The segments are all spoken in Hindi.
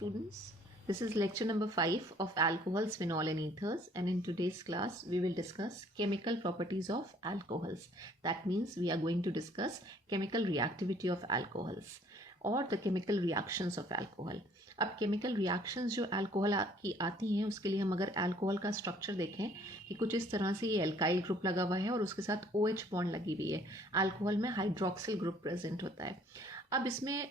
students. This is lecture number 5 of alcohols, phenol and ethers, and in today's class we will discuss chemical properties of alcohols. That means we are going to discuss chemical reactivity of alcohols और the chemical reactions of alcohol. अब chemical reactions जो alcohol की आती हैं उसके लिए हम अगर alcohol का structure देखें कि कुछ इस तरह से ये alkyl group लगा हुआ है और उसके साथ OH bond लगी हुई है. alcohol में hydroxyl group present होता है. अब इसमें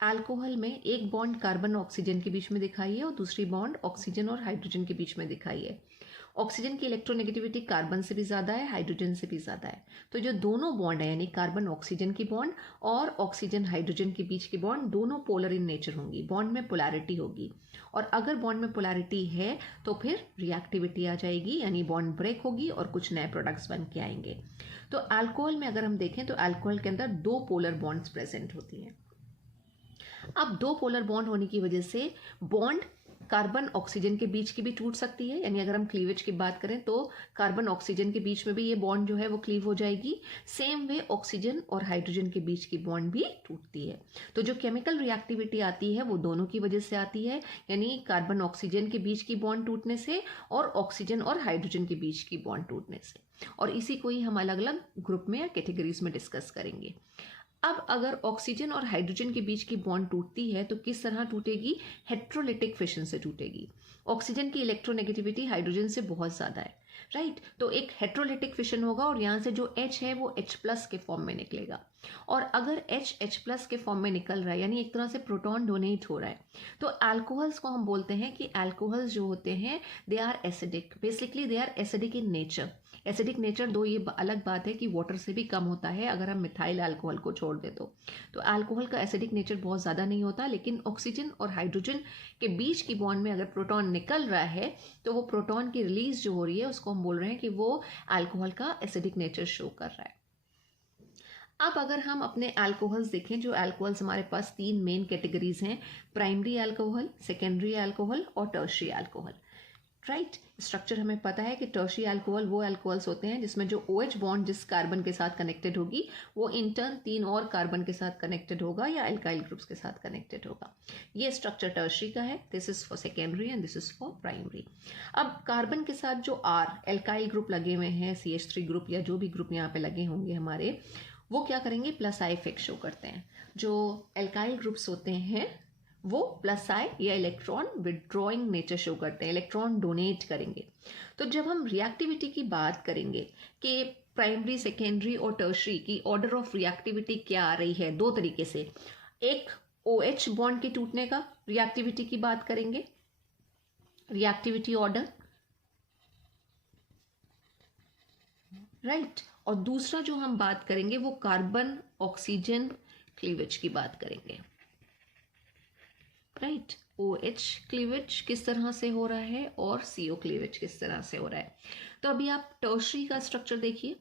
अल्कोहल में एक बॉन्ड कार्बन ऑक्सीजन के बीच में दिखाई है और दूसरी बॉन्ड ऑक्सीजन और हाइड्रोजन के बीच में दिखाई है. ऑक्सीजन की इलेक्ट्रोनेगेटिविटी कार्बन से भी ज़्यादा है, हाइड्रोजन से भी ज़्यादा है. तो जो दोनों बॉन्ड है यानी कार्बन ऑक्सीजन की बॉन्ड और ऑक्सीजन हाइड्रोजन के बीच की बॉन्ड दोनों पोलर इन नेचर होंगी. बॉन्ड में पोलैरिटी होगी और अगर बॉन्ड में पोलैरिटी है तो फिर रिएक्टिविटी आ जाएगी यानी बॉन्ड ब्रेक होगी और कुछ नए प्रोडक्ट्स बन के आएंगे. तो अल्कोहल में अगर हम देखें तो अल्कोहल के अंदर दो पोलर बॉन्ड्स प्रेजेंट होती हैं. अब दो पोलर बॉन्ड होने की वजह से बॉन्ड कार्बन ऑक्सीजन के बीच की भी टूट सकती है. यानी अगर हम क्लीवेज की बात करें तो कार्बन ऑक्सीजन के बीच में भी ये बॉन्ड जो है वो क्लीव हो जाएगी. सेम वे ऑक्सीजन और हाइड्रोजन के बीच की बॉन्ड भी टूटती है. तो जो केमिकल रिएक्टिविटी आती है वो दोनों की वजह से आती है यानी कार्बन ऑक्सीजन के बीच की बॉन्ड टूटने से और ऑक्सीजन और हाइड्रोजन के बीच की बॉन्ड टूटने से. और इसी को ही हम अलग अलग ग्रुप में या कैटेगरीज में डिस्कस करेंगे. अब अगर ऑक्सीजन और हाइड्रोजन के बीच की बॉन्ड टूटती है तो किस तरह टूटेगी? हेट्रोलिटिक फिशन से टूटेगी. ऑक्सीजन की इलेक्ट्रोनेगेटिविटी हाइड्रोजन से बहुत ज़्यादा है, राइट. तो एक हेट्रोलिटिक फिशन होगा और यहाँ से जो H है वो H+ के फॉर्म में निकलेगा. और अगर H+ के फॉर्म में निकल रहा है यानी एक तरह से प्रोटॉन डोनेट हो रहा है तो अल्कोहल्स को हम बोलते हैं कि अल्कोहल्स जो होते हैं they are acidic. Basically they are acidic in nature. Acidic nature दो ये अलग बात है कि वाटर से भी कम होता है अगर हम मिथाइल अल्कोहल को छोड़ दें तो अल्कोहल का एसिडिक नेचर बहुत ज़्यादा नहीं होता. लेकिन ऑक्सीजन और हाइड्रोजन के बीच की बॉन्ड में अगर प्रोटॉन निकल रहा है तो वो प्रोटॉन की रिलीज जो हो रही है उसको हम बोल रहे हैं कि वो अल्कोहल का एसिडिक नेचर शो कर रहा है. अब अगर हम अपने अल्कोहल्स देखें जो अल्कोहल्स हमारे पास तीन मेन कैटेगरीज हैं, प्राइमरी अल्कोहल, सेकेंडरी अल्कोहल और टर्शियरी अल्कोहल, राइट. स्ट्रक्चर हमें पता है कि टर्शियरी अल्कोहल वो अल्कोहल्स होते हैं जिसमें जो OH बॉन्ड जिस कार्बन के साथ कनेक्टेड होगी वो इंटर्न तीन और कार्बन के साथ कनेक्टेड होगा या अल्काइल ग्रुप्स के साथ कनेक्टेड होगा. ये स्ट्रक्चर टर्शियरी का है. This is for secondary and this is for primary. अब कार्बन के साथ जो R अल्काइल ग्रुप लगे हुए हैं, CH3 ग्रुप या जो भी ग्रुप यहाँ पे लगे होंगे हमारे, वो क्या करेंगे? प्लस आई इफेक्ट शो करते हैं. जो अल्काइल ग्रुप्स होते हैं वो प्लस आई या इलेक्ट्रॉन विड्रॉइंग नेचर शो करते हैं, इलेक्ट्रॉन डोनेट करेंगे. तो जब हम रिएक्टिविटी की बात करेंगे कि प्राइमरी, सेकेंडरी और टर्शियरी की ऑर्डर ऑफ रिएक्टिविटी क्या आ रही है, दो तरीके से. एक OH बॉन्ड के टूटने का रिएक्टिविटी की बात करेंगे, रिएक्टिविटी ऑर्डर, राइट. और दूसरा जो हम बात करेंगे वो कार्बन ऑक्सीजन क्लीवेज की बात करेंगे, राइट. OH क्लीवेज किस तरह से हो रहा है और CO क्लीवेज किस तरह से हो रहा है. तो अभी आप टर्शियरी का स्ट्रक्चर देखिए.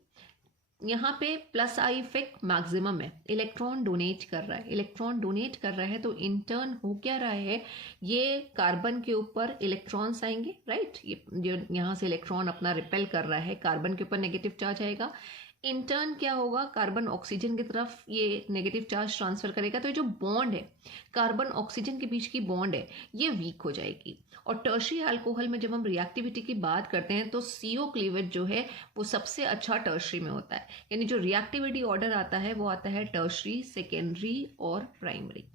यहाँ पे प्लस आई इफेक्ट मैक्सिमम है, इलेक्ट्रॉन डोनेट कर रहा है. इलेक्ट्रॉन डोनेट कर रहा है तो इंटर्न हो क्या रहा है, ये कार्बन के ऊपर इलेक्ट्रॉन्स आएंगे, राइट. ये जो यहाँ से इलेक्ट्रॉन अपना रिपेल कर रहा है कार्बन के ऊपर नेगेटिव चार्ज आएगा. इंटर्न क्या होगा, कार्बन ऑक्सीजन की तरफ ये नेगेटिव चार्ज ट्रांसफर करेगा. तो ये जो बॉन्ड है कार्बन ऑक्सीजन के बीच की बॉन्ड है ये वीक हो जाएगी. और टर्शियरी अल्कोहल में जब हम रिएक्टिविटी की बात करते हैं तो CO क्लीवेज जो है वो सबसे अच्छा टर्शियरी में होता है. यानी जो रिएक्टिविटी ऑर्डर आता है वो आता है टर्शियरी, सेकेंडरी और प्राइमरी.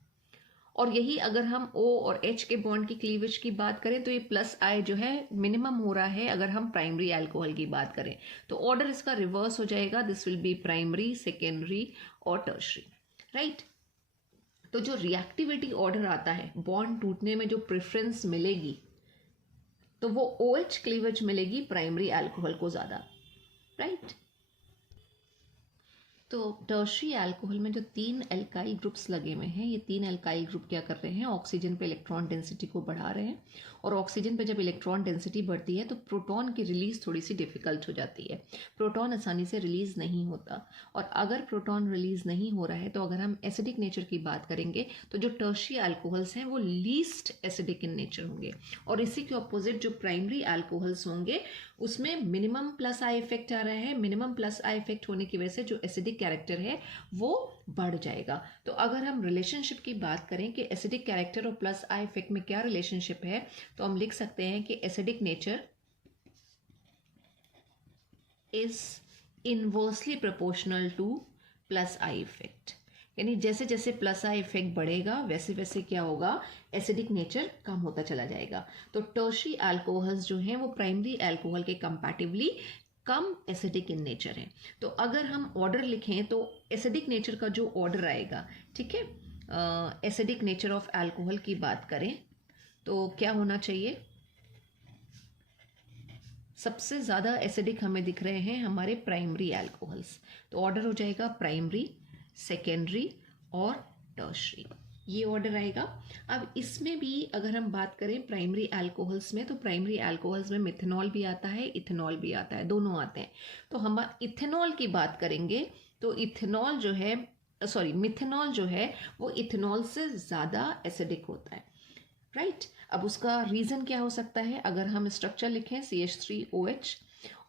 और यही अगर हम O और H के बॉन्ड की क्लीवेज की बात करें तो ये प्लस आई जो है मिनिमम हो रहा है अगर हम प्राइमरी अल्कोहल की बात करें. तो ऑर्डर इसका रिवर्स हो जाएगा. This will be primary, secondary और टर्शियरी, राइट. तो जो रिएक्टिविटी ऑर्डर आता है बॉन्ड टूटने में जो प्रेफरेंस मिलेगी तो वो OH क्लीवेज मिलेगी प्राइमरी अल्कोहल को ज़्यादा, राइट. तो टर्शियरी अल्कोहल में जो तीन अल्काइल ग्रुप्स लगे हुए हैं ये तीन अल्काइल ग्रुप क्या कर रहे हैं, ऑक्सीजन पे इलेक्ट्रॉन डेंसिटी को बढ़ा रहे हैं. और ऑक्सीजन पे जब इलेक्ट्रॉन डेंसिटी बढ़ती है तो प्रोटॉन की रिलीज थोड़ी सी डिफिकल्ट हो जाती है. प्रोटॉन आसानी से रिलीज नहीं होता. और अगर प्रोटॉन रिलीज नहीं हो रहा है तो अगर हम एसिडिक नेचर की बात करेंगे तो जो टर्शियरी अल्कोहल्स हैं वो लीस्ट एसिडिक इन नेचर होंगे. और इसी के ऑपोजिट जो प्राइमरी अल्कोहल्स होंगे उसमें मिनिमम प्लस आई इफेक्ट आ रहा है. मिनिमम प्लस आई इफेक्ट होने की वजह से जो एसिडिक एसिडिक कैरेक्टर है वो बढ़ जाएगा। तो अगर हम रिलेशनशिप की बात करें कि एसिडिक कैरेक्टर और प्लस आई इफेक्ट में क्या रिलेशनशिप है, तो हम लिख सकते हैं कि acidic nature is inversely proportional two plus I effect. यानी जैसे जैसे प्लस आई इफेक्ट बढ़ेगा वैसे वैसे क्या होगा, एसिडिक नेचर कम होता चला जाएगा। तो टर्शरी अल्कोहल्स जो हैं वो प्राइमरी अल्कोहल के comparatively come acidic in nature है। तो अगर हम ऑर्डर लिखें तो एसिडिक नेचर का जो ऑर्डर आएगा, ठीक है, एसिडिक नेचर ऑफ अल्कोहल की बात करें तो क्या होना चाहिए, सबसे ज़्यादा एसिडिक हमें दिख रहे हैं हमारे प्राइमरी अल्कोहल्स, तो ऑर्डर हो जाएगा प्राइमरी, सेकेंडरी और टर्शरी, ये ऑर्डर आएगा। अब इसमें भी अगर हम बात करें प्राइमरी अल्कोहल्स में, तो प्राइमरी अल्कोहल्स में मिथेनॉल भी आता है, इथेनॉल भी आता है, दोनों आते हैं। तो हम इथेनॉल की बात करेंगे तो इथेनॉल जो है, सॉरी, मिथेनॉल जो है वो इथेनॉल से ज़्यादा एसिडिक होता है, राइट। अब उसका रीज़न क्या हो सकता है, अगर हम स्ट्रक्चर लिखें CH3OH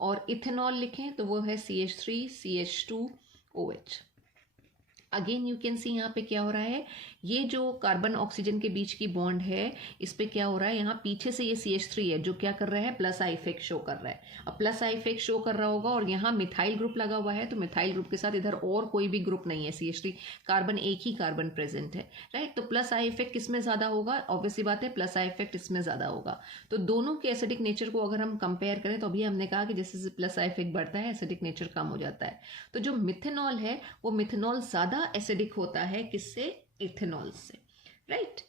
और इथेनॉल लिखें तो वो है CH3CH2OH। Again you can see यहाँ पे क्या हो रहा है, ये जो कार्बन ऑक्सीजन के बीच की बॉन्ड है इस पे क्या हो रहा है, यहाँ पीछे से ये CH3 है जो क्या कर रहा है, प्लस आई इफेक्ट शो कर रहा है। अब प्लस आई इफेक्ट शो कर रहा होगा और यहाँ मिथाइल ग्रुप लगा हुआ है, तो मिथाइल ग्रुप के साथ इधर और कोई भी ग्रुप नहीं है, CH3 कार्बन, एक ही कार्बन प्रेजेंट है, राइट। तो प्लस आई इफेक्ट किसमें ज़्यादा होगा, ऑब्वियसली बात है प्लस आई इफेक्ट इसमें ज़्यादा होगा। तो दोनों के एसिडिक नेचर को अगर हम कंपेयर करें तो अभी हमने कहा कि जैसे जैसे प्लस आई इफेक्ट बढ़ता है एसिडिक नेचर कम हो जाता है। तो जो मिथेनॉल है वो मिथेनॉल ज़्यादा एसिडिक होता है किससे, इथेनॉल से, राइट।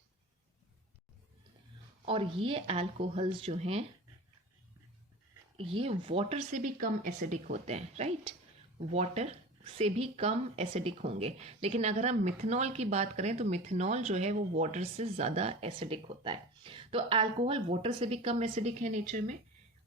और ये अल्कोहल्स जो हैं ये वाटर से भी कम एसिडिक होते हैं, राइट, वाटर से भी कम एसिडिक होंगे। लेकिन अगर हम मिथेनॉल की बात करें तो मिथेनॉल जो है वो वाटर से ज़्यादा एसिडिक होता है। तो अल्कोहल वाटर से भी कम एसिडिक है नेचर में,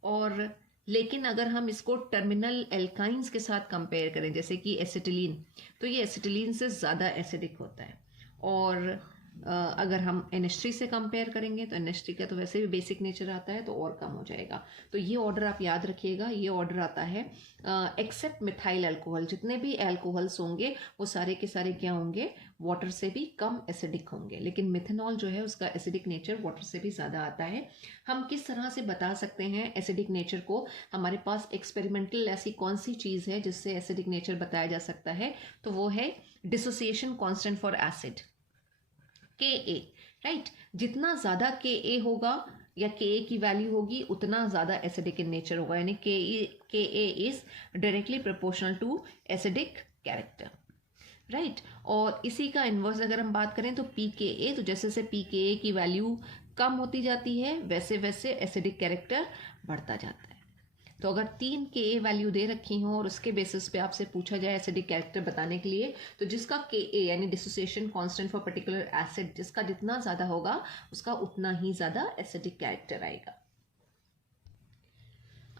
और लेकिन अगर हम इसको टर्मिनल एल्काइंस के साथ कंपेयर करें जैसे कि एसिटिलीन, तो ये एसिटिलीन से ज़्यादा एसिडिक होता है। और अगर हम NH3 से कंपेयर करेंगे तो NH3 का तो वैसे भी बेसिक नेचर आता है तो और कम हो जाएगा। तो ये ऑर्डर आप याद रखिएगा, ये ऑर्डर आता है एक्सेप्ट मिथाइल अल्कोहल, जितने भी अल्कोहल्स होंगे वो सारे के सारे क्या होंगे, वाटर से भी कम एसिडिक होंगे। लेकिन मिथेनॉल जो है उसका एसिडिक नेचर वाटर से भी ज़्यादा आता है। हम किस तरह से बता सकते हैं एसिडिक नेचर को, हमारे पास एक्सपेरिमेंटल ऐसी कौन सी चीज़ है जिससे एसिडिक नेचर बताया जा सकता है, तो वो है dissociation constant for acid, Ka, right. जितना ज़्यादा Ka होगा या Ka की वैल्यू होगी उतना ज़्यादा एसिडिक इन नेचर होगा, यानी Ka is directly proportional to acidic character, right. और इसी का इन्वर्स अगर हम बात करें तो pKa, तो जैसे जैसे pKa की वैल्यू कम होती जाती है वैसे वैसे एसिडिक कैरेक्टर बढ़ता जाता है। तो अगर 3 Ka वैल्यू दे रखी हो और उसके बेसिस पे आपसे पूछा जाए एसिडिक कैरेक्टर बताने के लिए, तो जिसका Ka यानी dissociation constant for particular acid जिसका जितना ज़्यादा होगा उसका उतना ही ज़्यादा एसिडिक कैरेक्टर आएगा।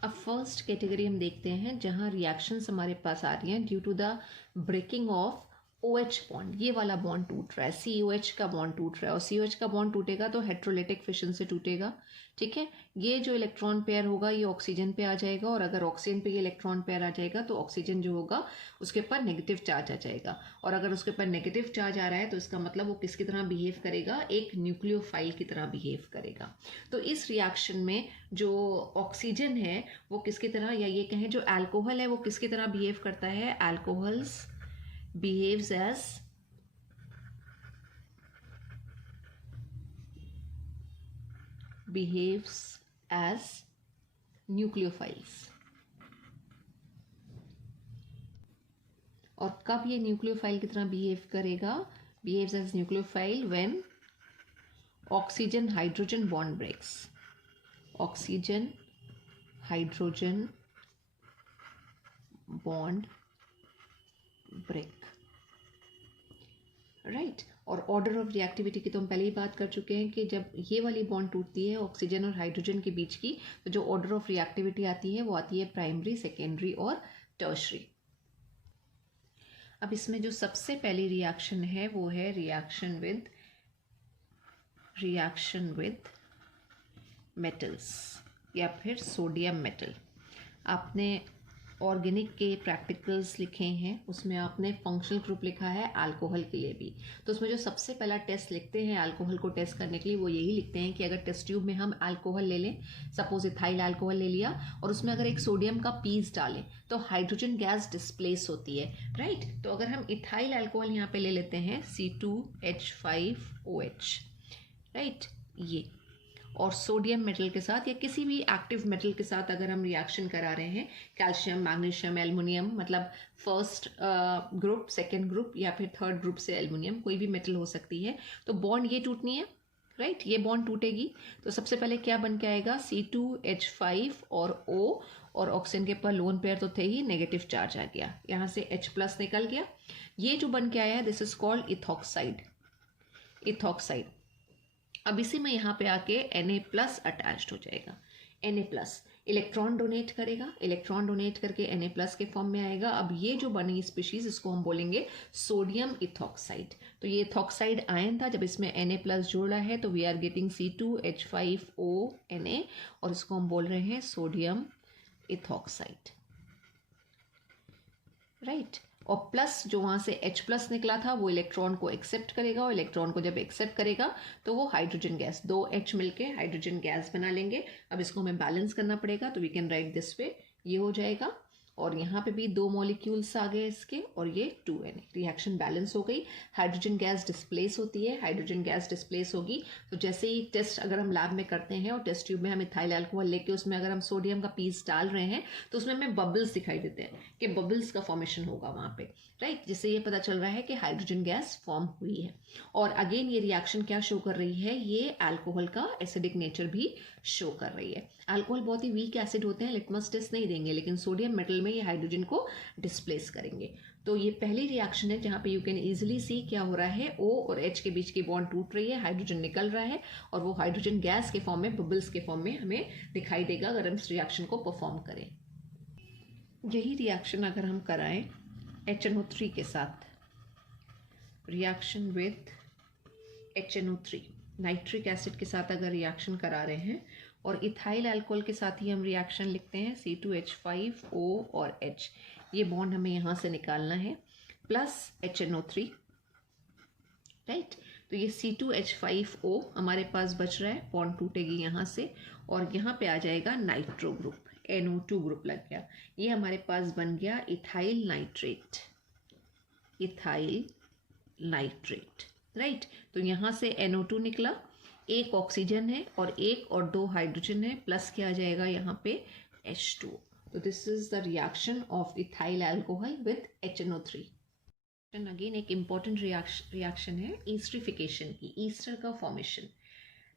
अब फर्स्ट कैटेगरी हम देखते हैं जहाँ रिएक्शंस हमारे पास आ रही हैं due to the breaking of OH bond, ये वाला बॉन्ड टूट रहा है, COH का बॉन्ड टूट रहा है, और COH का बॉन्ड टूटेगा तो हेट्रोलिटिक फिशन से टूटेगा, ठीक है। ये जो इलेक्ट्रॉन पेयर होगा ये ऑक्सीजन पे आ जाएगा, और अगर ऑक्सीजन पे ये इलेक्ट्रॉन पेयर आ जाएगा तो ऑक्सीजन जो होगा उसके ऊपर नेगेटिव चार्ज आ जाएगा, और अगर उसके ऊपर नेगेटिव चार्ज आ रहा है तो इसका मतलब वो किसकी तरह बिहेव करेगा, एक न्यूक्लियोफाइल की तरह बिहेव करेगा। तो इस रिएक्शन में जो ऑक्सीजन है वो किसकी तरह, या ये कहें जो अल्कोहल है वो किसकी तरह बिहेव करता है, अल्कोहल्स behaves as nucleophiles। और कब ये न्यूक्लियोफाइल की तरह बिहेव करेगा, behaves as nucleophile when oxygen hydrogen bond breaks, oxygen hydrogen bond break, right. और ऑर्डर ऑफ रिएक्टिविटी की तो हम पहले ही बात कर चुके हैं कि जब ये वाली बॉन्ड टूटती है ऑक्सीजन और हाइड्रोजन के बीच की, तो जो ऑर्डर ऑफ रिएक्टिविटी आती है वो आती है प्राइमरी, सेकेंडरी और टर्शरी। अब इसमें जो सबसे पहली रिएक्शन है वो है रिएक्शन विद मेटल्स या फिर सोडियम मेटल। आपने ऑर्गेनिक के प्रैक्टिकल्स लिखे हैं उसमें आपने फंक्शनल ग्रुप लिखा है अल्कोहल के लिए भी। तो उसमें जो सबसे पहला टेस्ट लिखते हैं अल्कोहल को टेस्ट करने के लिए वो यही लिखते हैं कि अगर टेस्ट ट्यूब में हम अल्कोहल ले लें, सपोज इथाइल अल्कोहल ले लिया और उसमें अगर एक सोडियम का पीस डालें तो हाइड्रोजन गैस डिस्प्लेस होती है, राइट। तो अगर हम इथाइल अल्कोहल यहाँ पे ले लेते हैं C2H5OH, राइट, ये, और सोडियम मेटल के साथ या किसी भी एक्टिव मेटल के साथ अगर हम रिएक्शन करा रहे हैं, कैल्शियम, मैग्नीशियम, एल्युमिनियम, मतलब फर्स्ट ग्रुप, सेकंड ग्रुप या फिर थर्ड ग्रुप से एल्युमिनियम, कोई भी मेटल हो सकती है, तो बॉन्ड ये टूटनी है, राइट, ये बॉन्ड टूटेगी। तो सबसे पहले क्या बन के आएगा, C2H5 और O, और ऑक्सीजन के पर लोन पेयर तो थे ही, नेगेटिव चार्ज आ गया, यहाँ से H+ निकल गया। ये जो बन के आया है this is called ethoxide, ethoxide. अब इसी में यहाँ पे आके Na+ अटैच्ड हो जाएगा, Na+ इलेक्ट्रॉन डोनेट करेगा, इलेक्ट्रॉन डोनेट करके Na+ के फॉर्म में आएगा। अब ये जो बनी स्पीशीज इसको हम बोलेंगे सोडियम इथॉक्साइड। तो ये इथॉक्साइड आयन था, जब इसमें Na+ जोड़ा है तो वी आर गेटिंग C2H5ONa और इसको हम बोल रहे हैं सोडियम इथॉक्साइड, राइट। और प्लस जो वहाँ से H+ निकला था वो इलेक्ट्रॉन को एक्सेप्ट करेगा, और इलेक्ट्रॉन को जब एक्सेप्ट करेगा तो वो हाइड्रोजन गैस, 2 H मिलके हाइड्रोजन गैस बना लेंगे। अब इसको हमें बैलेंस करना पड़ेगा, तो we can write this way, ये हो जाएगा, और यहाँ पे भी 2 मॉलिक्यूल्स आ गए इसके, और ये 2Na, रिएक्शन बैलेंस हो गई। हाइड्रोजन गैस डिस्प्लेस होती है, हाइड्रोजन गैस डिस्प्लेस होगी तो जैसे ही टेस्ट अगर हम लैब में करते हैं और टेस्ट ट्यूब में हम इथाइल अल्कोहल लेके उसमें अगर हम सोडियम का पीस डाल रहे हैं तो उसमें हमें बबल्स दिखाई देते हैं कि बबल्स का फॉर्मेशन होगा वहाँ पे, राइट, जिससे ये पता चल रहा है कि हाइड्रोजन गैस फॉर्म हुई है। और अगेन ये रिएक्शन क्या शो कर रही है, ये अल्कोहल का एसिडिक नेचर भी शो कर रही है। अल्कोहल बहुत ही वीक एसिड होते हैं, लिटमस टेस्ट नहीं देंगे, लेकिन सोडियम मेटल में ये हाइड्रोजन को डिस्प्लेस करेंगे। तो ये पहली रिएक्शन है जहाँ पे यू कैन इजीली सी क्या हो रहा है, O और H के बीच की बॉन्ड टूट रही है, हाइड्रोजन निकल रहा है, और वो हाइड्रोजन गैस के फॉर्म में, बबल्स के फॉर्म में हमें दिखाई देगा अगर हम इस रिएक्शन को परफॉर्म करें। यही रिएक्शन अगर हम कराएं HNO3 के साथ, reaction with HNO3, nitric acid के साथ अगर रिएक्शन करा रहे हैं, और इथाइल अल्कोहल के साथ ही हम रिएक्शन लिखते हैं C2H5O और H, ये बॉन्ड हमें यहाँ से निकालना है, प्लस HNO3, राइट। तो ये C2H5O हमारे पास बच रहा है, बॉन्ड टूटेगी यहाँ से, और यहाँ पे आ जाएगा नाइट्रो ग्रुप, NO2 ग्रुप लग गया, ये हमारे पास बन गया ethyl nitrate, ethyl nitrate, right. तो यहाँ से NO2 निकला, एक ऑक्सीजन है और एक और 2 हाइड्रोजन है, प्लस क्या आ जाएगा यहाँ पे H2। तो this is the reaction of ethyl alcohol with HNO3। Again एक इम्पॉर्टेंट रिएक्शन है ईस्टरिफिकेशन की, ईस्टर का फॉर्मेशन।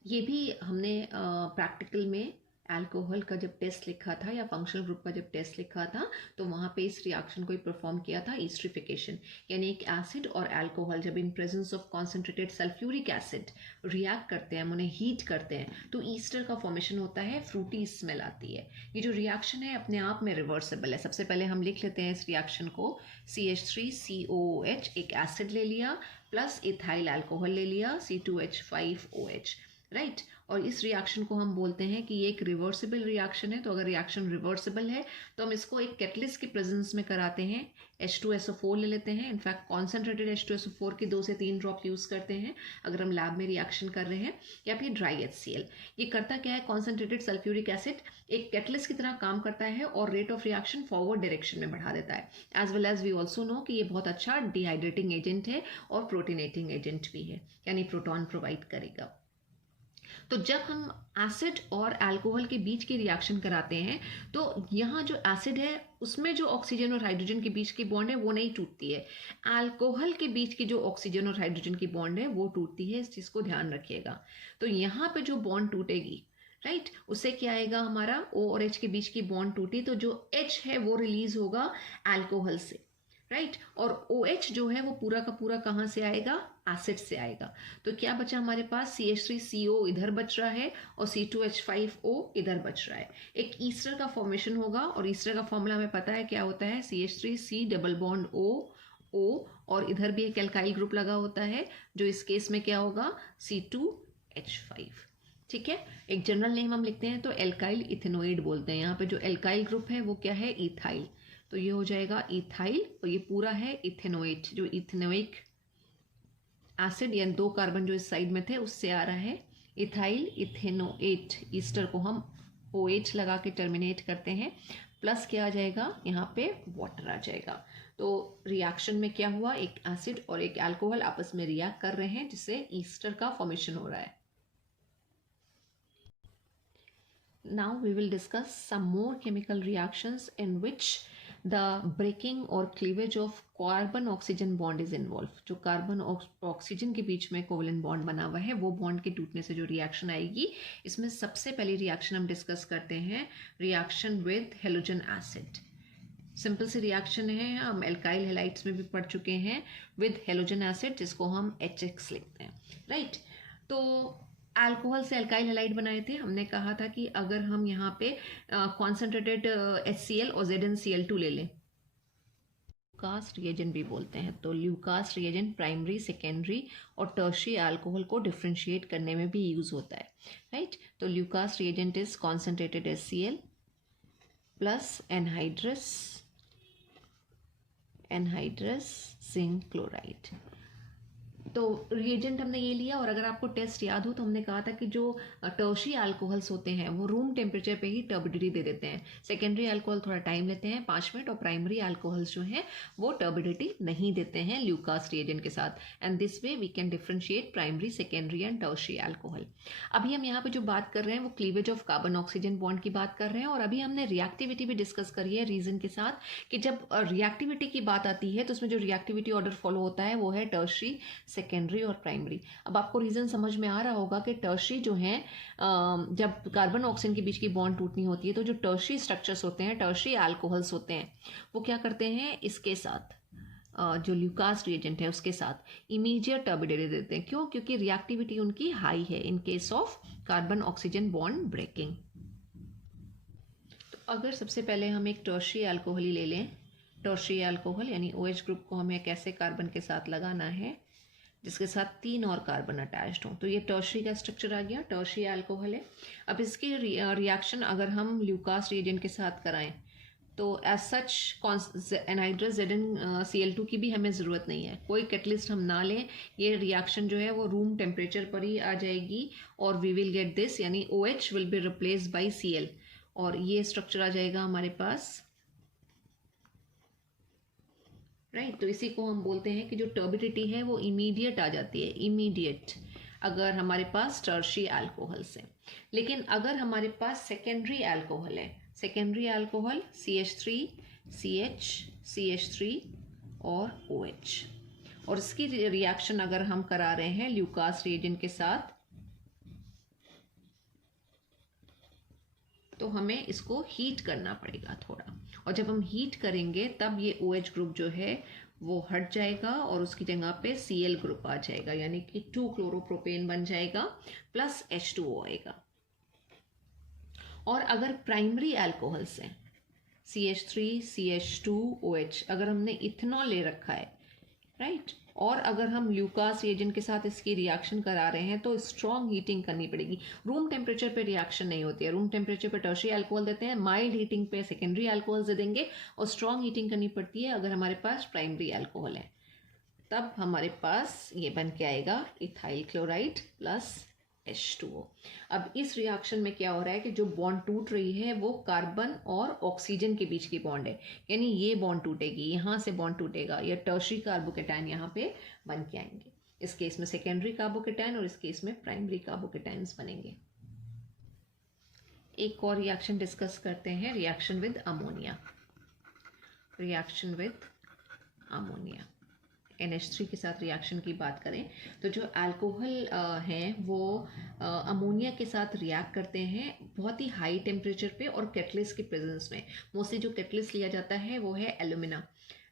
ये भी हमने प्रैक्टिकल में अल्कोहल का जब टेस्ट लिखा था या फंक्शनल ग्रुप का जब टेस्ट लिखा था तो वहाँ पे इस रिएक्शन को ही परफॉर्म किया था, ईस्टरिफिकेशन, यानी एक एसिड और अल्कोहल जब in presence of concentrated sulphuric acid react करते हैं, हम उन्हें हीट करते हैं तो ईस्टर का फॉर्मेशन होता है, फ्रूटी स्मेल आती है। ये जो रिएक्शन है अपने आप में रिवर्सिबल है। सबसे पहले हम लिख लेते हैं इस रिएक्शन को, CH3COOH, एक एसिड ले लिया, प्लस इथाइल अल्कोहल ले लिया, C2H5OH, राइट। और इस रिएक्शन को हम बोलते हैं कि ये एक रिवर्सिबल रिएक्शन है। तो अगर रिएक्शन रिवर्सिबल है तो हम इसको एक कैटलिस्ट की प्रेजेंस में कराते हैं, H2SO4 ले लेते हैं, इनफैक्ट कॉन्सेंट्रेटेड H2SO4 की 2 से 3 ड्रॉप यूज़ करते हैं अगर हम लैब में रिएक्शन कर रहे हैं, या फिर ड्राई HCl। ये करता क्या है, कॉन्सेंट्रेटेड सल्फ्यूरिक एसिड एक कैटलिस्ट की तरह काम करता है और rate of reaction forward direction में बढ़ा देता है। As well as we also know कि ये बहुत अच्छा डिहाइड्रेटिंग एजेंट है और प्रोटीनेटिंग एजेंट भी है, यानी प्रोटॉन प्रोवाइड करेगा। तो जब हम एसिड और अल्कोहल के बीच की रिएक्शन कराते हैं तो यहाँ जो एसिड है उसमें जो ऑक्सीजन और हाइड्रोजन के बीच की बॉन्ड है वो नहीं टूटती है, अल्कोहल के बीच की जो ऑक्सीजन और हाइड्रोजन की बॉन्ड है वो टूटती है, इस चीज़ को ध्यान रखिएगा। तो यहाँ पे जो बॉन्ड टूटेगी, राइट, उससे क्या आएगा, हमारा O और H के बीच की बॉन्ड टूटी तो जो H है वो रिलीज होगा अल्कोहल से, राइट, और OH जो है वो पूरा का पूरा कहाँ से आएगा, एसिड से आएगा। तो क्या बचा हमारे पास, CH3CO इधर बच रहा है और C2H5O इधर बच रहा है। एक ईस्टर का फॉर्मेशन होगा और ईस्टर का फॉर्मूला हमें पता है क्या होता है, CH3C डबल बॉन्ड O, और इधर भी एक एल्काइल ग्रुप लगा होता है जो इस केस में क्या होगा, C2H5, ठीक है। एक जनरल नेम हम लिखते हैं तो एल्काइल इथेनोइड बोलते हैं। यहाँ पे जो एल्काइल ग्रुप है वो क्या है, इथाइल, तो ये हो जाएगा इथाइल और ये पूरा है इथेनोएट, जो इथेनोइक एसिड या 2 कार्बन जो इस साइड में थे उससे आ रहा है इथाइल इथेनोएट। ईस्टर को हम OH लगा के टर्मिनेट करते हैं, प्लस क्या आ जाएगा यहाँ पे वाटर आ जाएगा। तो रिएक्शन में क्या हुआ, एक एसिड और एक अल्कोहल आपस में रिएक्ट कर रहे हैं जिससे ईस्टर का फॉर्मेशन हो रहा है। Now we will discuss some more chemical reactions in which the breaking or cleavage of carbon oxygen bond is involved। जो कार्बन ऑक्सीजन के बीच में कोवलेंट बॉन्ड बना हुआ है वो बॉन्ड के टूटने से जो रिएक्शन आएगी, इसमें सबसे पहली रिएक्शन हम डिस्कस करते हैं reaction with halogen acid. Simple सी रिएक्शन है, हम एल्काइल हेलाइड्स में भी पढ़ चुके हैं, विद हेलोजन एसिड जिसको हम HX लिखते हैं, राइट। तो अल्कोहल से एल्काइल हेलाइड बनाए थे, हमने कहा था कि अगर हम यहाँ पे कॉन्सेंट्रेटेड HCl और ZnCl2 ले लें, ल्यूकास रिएजेंट भी बोलते हैं, तो ल्यूकास रिएजेंट प्राइमरी, सेकेंडरी और टर्शियरी अल्कोहल को डिफ्रेंशिएट करने में भी यूज होता है, राइट। तो Lucas reagent is concentrated HCl plus anhydrous zinc chloride. तो रिएजेंट हमने ये लिया, और अगर आपको टेस्ट याद हो तो हमने कहा था कि जो टर्शियरी अल्कोहल्स होते हैं वो रूम टेम्परेचर पे ही टर्बिडिटी दे देते हैं, सेकेंडरी अल्कोहल थोड़ा टाइम लेते हैं 5 मिनट, और प्राइमरी अल्कोहल्स जो हैं वो टर्बिडिटी नहीं देते हैं ल्यूकास रिएजेंट के साथ। And this way we can differentiate primary, secondary and tertiary alcohol. अभी हम यहाँ पे जो बात कर रहे हैं वो cleavage of carbon oxygen bond की बात कर रहे हैं, और अभी हमने रिएक्टिविटी भी डिस्कस करी है रीजन के साथ कि जब रिएक्टिविटी की बात आती है तो उसमें जो रिएक्टिविटी ऑर्डर फॉलो होता है वो है टर्शियरी, सेकेंडरी और प्राइमरी। अब आपको रीजन समझ में आ रहा होगा कि टर्शियरी जो है, जब कार्बन ऑक्सीजन के बीच की बॉन्ड टूटनी होती है तो जो टर्शियरी स्ट्रक्चर्स होते हैं, टर्शियरी अल्कोहल्स होते हैं, वो क्या करते हैं, इसके साथ जो ल्यूकास रिएजेंट है उसके साथ इमीडिएट टर्बिडिटी देते हैं। क्यों? क्योंकि रिएक्टिविटी उनकी हाई है in case of carbon oxygen bond breaking. तो अगर सबसे पहले हम एक टर्शियरी अल्कोहल ही ले लें, टर्शियरी अल्कोहल यानी OH ग्रुप को हमें एक ऐसे कार्बन के साथ लगाना है जिसके साथ 3 और कार्बन अटैच्ड हों, तो ये टर्शियरी का स्ट्रक्चर आ गया, टर्शियरी अल्कोहल है। अब इसकी रिएक्शन अगर हम ल्यूकास रिएजेंट के साथ कराएं तो एज सच एनहाइड्रस ZnCl2 की भी हमें ज़रूरत नहीं है, कोई कैटलिस्ट हम ना लें, ये रिएक्शन जो है वो रूम टेम्परेचर पर ही आ जाएगी और वी विल गेट दिस, यानी OH will be replaced by Cl, और ये स्ट्रक्चर आ जाएगा हमारे पास, राइट। तो इसी को हम बोलते हैं कि जो टर्बिडिटी है वो इमीडिएट आ जाती है, इमीडिएट, अगर हमारे पास टर्शियरी अल्कोहल्स है। लेकिन अगर हमारे पास सेकेंडरी अल्कोहल है, secondary alcohol CH3, CH, CH3 और OH, और इसकी रिएक्शन अगर हम करा रहे हैं ल्यूकास रिएजेंट के साथ तो हमें इसको हीट करना पड़ेगा थोड़ा, और जब हम हीट करेंगे तब ये OH ग्रुप जो है वो हट जाएगा और उसकी जगह पे Cl ग्रुप आ जाएगा, यानी कि 2 क्लोरोप्रोपेन बन जाएगा प्लस H2O आएगा। और अगर प्राइमरी अल्कोहल्स हैं CH3, CH2, OH, अगर हमने इथेनॉल ले रखा है, राइट, और अगर हम ल्यूकास रिएजेंट के साथ इसकी रिएक्शन करा रहे हैं तो स्ट्रॉन्ग हीटिंग करनी पड़ेगी। रूम टेम्परेचर पे रिएक्शन नहीं होती है, रूम टेम्परेचर पे टर्शियरी अल्कोहल देते हैं, माइल्ड हीटिंग पे सेकेंडरी अल्कोहल दे देंगे, और स्ट्रॉन्ग हीटिंग करनी पड़ती है अगर हमारे पास प्राइमरी अल्कोहल है, तब हमारे पास ये बन के आएगा इथाइल क्लोराइड प्लस H2O। अब इस रिएक्शन में क्या हो रहा है कि जो बॉन्ड टूट रही है वो कार्बन और ऑक्सीजन के बीच की बॉन्ड है, यानी ये बॉन्ड टूटेगी, यहाँ से बॉन्ड टूटेगा, या टर्शियरी कार्बोकेटायन यहाँ पे बन के आएंगे। इस केस में सेकेंडरी कार्बोकेटायन और इस केस में प्राइमरी कार्बोकेटायंस बनेंगे। एक और रिएक्शन डिस्कस करते हैं, reaction with ammonia. Reaction with ammonia, NH3 के साथ रिएक्शन की बात करें तो जो अल्कोहल हैं वो अमोनिया के साथ रिएक्ट करते हैं बहुत ही हाई टेम्परेचर पे और कैटलिस्ट के प्रेजेंस में। मोस्टली जो कैटलिस्ट लिया जाता है वो है एल्यूमिना।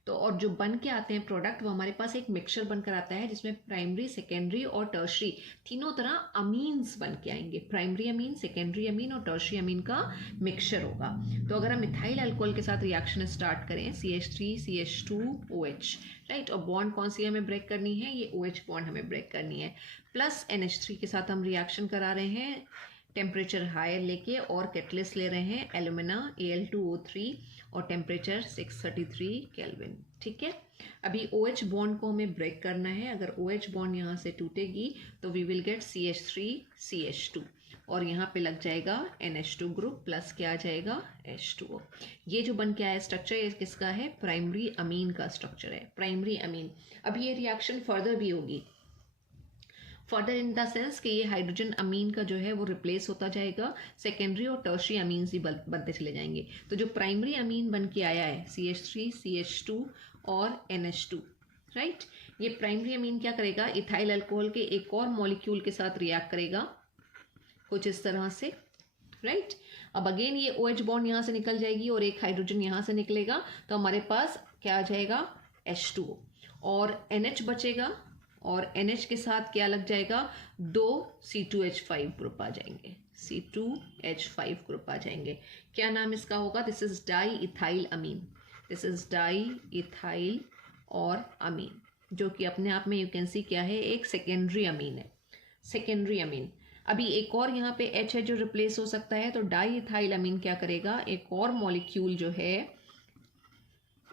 तो और जो बन के आते हैं प्रोडक्ट वो हमारे पास एक मिक्सचर बनकर आता है जिसमें प्राइमरी, सेकेंडरी और टर्शियरी तीनों तरह अमीन्स बन के आएंगे, प्राइमरी अमीन, सेकेंडरी अमीन और टर्शियरी अमीन का मिक्सचर होगा। तो अगर हम इथाइल अल्कोहल के साथ रिएक्शन स्टार्ट करें CH3, CH2, OH, राइट, और बॉन्ड कौन सी हमें ब्रेक करनी है, ये OH बॉन्ड हमें ब्रेक करनी है, प्लस NH3 के साथ हम रिएक्शन करा रहे हैं टेम्परेचर हायर लेके और कैटलिस्ट ले रहे हैं एल्यूमिना Al2O3 और टेम्परेचर 633 केल्विन। ठीक है, अभी OH बॉन्ड को हमें ब्रेक करना है। अगर OH बॉन्ड यहाँ से टूटेगी तो वी विल गेट CH3CH2 और यहाँ पे लग जाएगा NH2 ग्रुप प्लस क्या आ जाएगा H2O। ये जो बन के आया स्ट्रक्चर ये किसका है, प्राइमरी अमीन का स्ट्रक्चर है, प्राइमरी अमीन। अभी ये रिएक्शन फर्दर भी होगी, फर्दर इन द सेंस कि ये हाइड्रोजन अमीन का जो है वो रिप्लेस होता जाएगा, सेकेंडरी और टर्शरी अमीन भी बनते चले जाएंगे। तो जो प्राइमरी अमीन बन के आया है CH3 CH2 और NH2, राइट, ये प्राइमरी अमीन क्या करेगा, इथाइल अल्कोहल के एक और मॉलिक्यूल के साथ रिएक्ट करेगा कुछ इस तरह से, राइट। अब अगेन ये OH बॉन्ड यहाँ से निकल जाएगी और एक हाइड्रोजन यहाँ से निकलेगा, तो हमारे पास क्या आ जाएगा H2O और NH बचेगा और NH के साथ क्या लग जाएगा, 2 C2H5 ग्रुप आ जाएंगे, C2H5 ग्रुप आ जाएंगे। क्या नाम इसका होगा, this is di ethyl Amin, this is di ethyl और अमीन, जो कि अपने आप में यू कैन सी क्या है, एक सेकेंडरी अमीन है, सेकेंडरी अमीन। अभी एक और यहाँ पे H है जो रिप्लेस हो सकता है, तो डाई इथाइल अमीन क्या करेगा, एक और मॉलिक्यूल जो है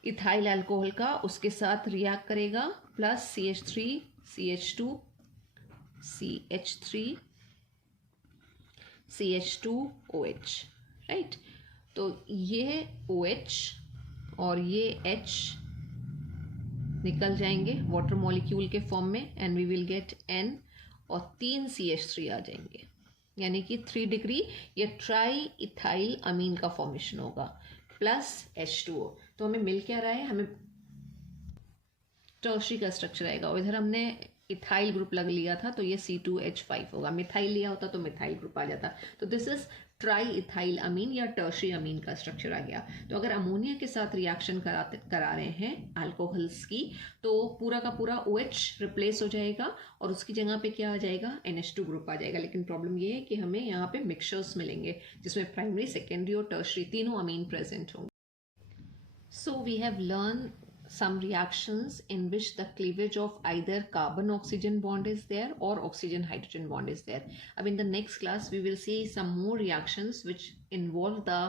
इथाइल अल्कोहल का उसके साथ रिएक्ट करेगा plus CH3 CH2 CH3 CH2 OH, right. तो ये OH और ये H निकल जाएंगे वाटर मॉलिक्यूल के फॉर्म में and we will get N और 3 CH3 आ जाएंगे, यानी कि 3 डिग्री ये ट्राई इथाइल अमीन का फॉर्मेशन होगा प्लस H2O। तो हमें मिल क्या रहा है, हमें टर्शरी का स्ट्रक्चर आएगा और इधर हमने इथाइल ग्रुप लग लिया था तो ये C2H5 होगा, मिथाइल लिया होता तो मिथाइल ग्रुप आ जाता। तो दिस इज ट्राई इथाइल अमीन या टर्शरी अमीन का स्ट्रक्चर आ गया। तो अगर अमोनिया के साथ रिएक्शन करा रहे हैं अल्कोहल्स की तो पूरा का पूरा OH रिप्लेस हो जाएगा और उसकी जगह पे क्या आ जाएगा, NH2 ग्रुप आ जाएगा। लेकिन प्रॉब्लम ये है कि हमें यहाँ पे मिक्सचर्स मिलेंगे जिसमें प्राइमरी, सेकेंडरी और टर्शरी तीनों अमीन प्रेजेंट होंगे। So we have learned some reactions in which the cleavage of either carbon oxygen bond is there or oxygen hydrogen bond is there. Ab in the next class we will see some more reactions which involve the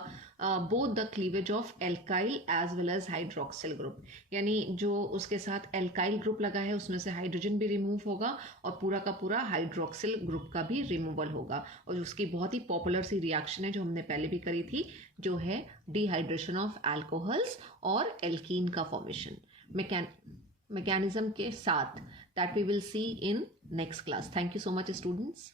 both the cleavage of alkyl as well as hydroxyl group, यानी जो उसके साथ alkyl group लगा है उसमें से हाइड्रोजन भी रिमूव होगा और पूरा का पूरा हाइड्रोक्सिल ग्रुप का भी रिमूवल होगा। और उसकी बहुत ही पॉपुलर सी रिएक्शन है जो हमने पहले भी करी थी, जो है डिहाइड्रेशन ऑफ अल्कोहल्स और एल्कीन का फॉर्मेशन मैकेनिज्म के साथ, that we will see in next class. Thank you so much students.